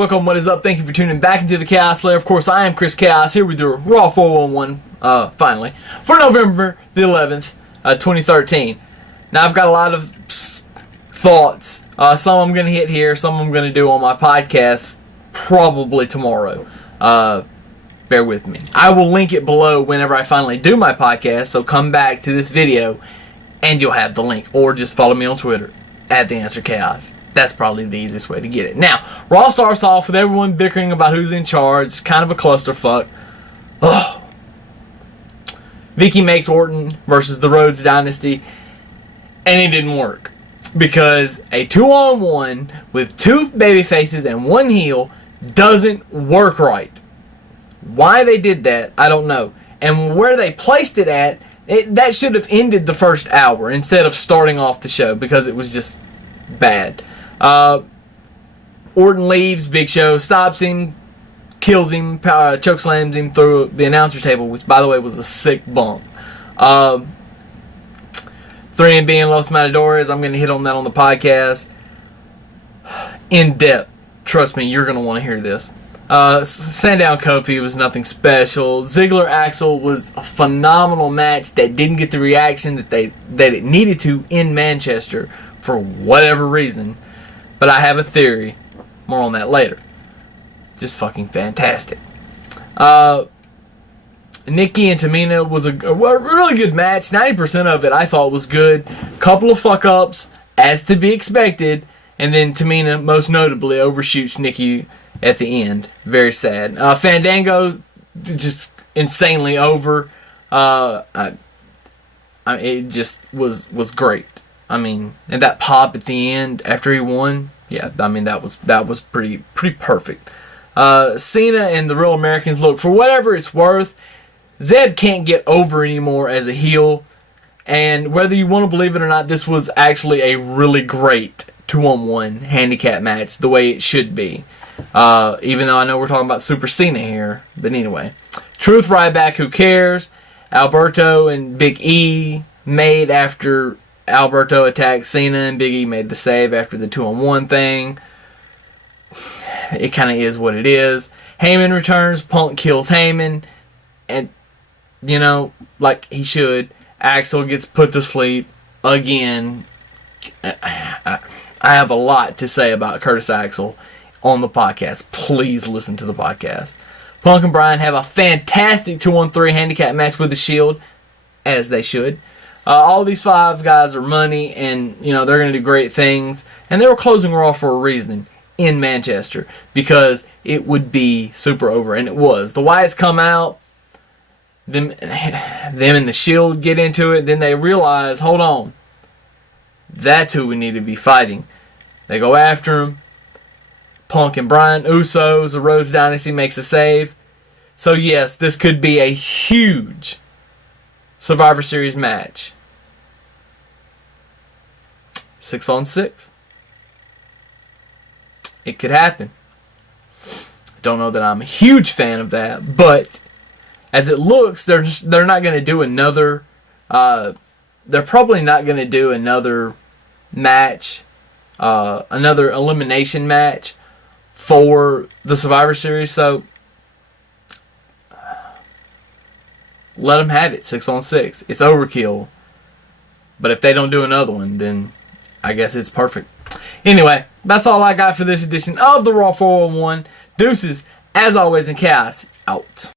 Welcome, what is up? Thank you for tuning back into the Chaos Lair. Of course, I am Chris Chaos here with your Raw 411, finally, for November the 11th, 2013. Now, I've got a lot of thoughts. Some I'm going to hit here, some I'm going to do on my podcast probably tomorrow. Bear with me. I will link it below whenever I finally do my podcast, so come back to this video and you'll have the link. Or just follow me on Twitter, @TheAnswerChaos. That's probably the easiest way to get it. Now, Raw starts off with everyone bickering about who's in charge. It's kind of a clusterfuck. Ugh. Vicky makes Orton versus the Rhodes Dynasty, and it didn't work. Because a 2-on-1 with two babyfaces and one heel doesn't work right. Why they did that, I don't know. And where they placed it at, that should have ended the first hour instead of starting off the show, because it was just bad. Orton leaves, Big Show stops him, kills him, chokeslams him through the announcer table, which, by the way, was a sick bump. 3MB and Los Matadores, I'm going to hit on that on the podcast. In depth. Trust me, you're going to want to hear this. Sandown Kofi was nothing special. Ziggler Axel was a phenomenal match that didn't get the reaction that it needed to in Manchester for whatever reason. But I have a theory. More on that later. Just fucking fantastic. Nikki and Tamina was a really good match. 90% of it I thought was good. Couple of fuck-ups, as to be expected. And then Tamina, most notably, overshoots Nikki at the end. Very sad. Fandango, just insanely over. It just was great. I mean, and that pop at the end after he won, yeah, I mean that was pretty perfect. Cena and the Real Americans, look, for whatever it's worth, Zeb can't get over anymore as a heel, and whether you want to believe it or not, this was actually a really great 2-on-1 handicap match, the way it should be. Even though I know we're talking about Super Cena here, but anyway. Truth Ryback, who cares? Alberto and Big E made after Alberto attacked Cena, and Big E made the save after the 2-on-1 thing. It kind of is what it is. Heyman returns. Punk kills Heyman. And, you know, like he should. Axel gets put to sleep again. I have a lot to say about Curtis Axel on the podcast. Please listen to the podcast. Punk and Bryan have a fantastic 2-on-3 handicap match with the Shield, as they should. All these five guys are money, and you know they're going to do great things. And they were closing Raw for a reason in Manchester, because it would be super over, and it was. The Wyatts come out, them and the Shield get into it. Then they realize, hold on, that's who we need to be fighting. They go after him. Punk and Bryan, Usos, the Rhodes Dynasty makes a save. So yes, this could be a huge Survivor Series match. 6-on-6. It could happen. Don't know that I'm a huge fan of that, but as it looks, they're not going to do another. They're probably not going to do another match, another elimination match for the Survivor Series. So let them have it. 6-on-6. It's overkill. But if they don't do another one, then I guess it's perfect. Anyway, that's all I got for this edition of the Raw 411. Deuces, as always, in Chaos, out.